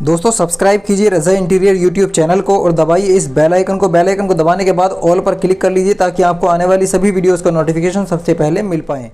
दोस्तों सब्सक्राइब कीजिए रज़ा interior YouTube channel को और दबाइए इस बेल आइकन को। बेल आइकन को दबाने के बाद ऑल पर क्लिक कर लीजिए ताकि आपको आने वाली सभी वीडियोस का नोटिफिकेशन सबसे पहले मिल पाए।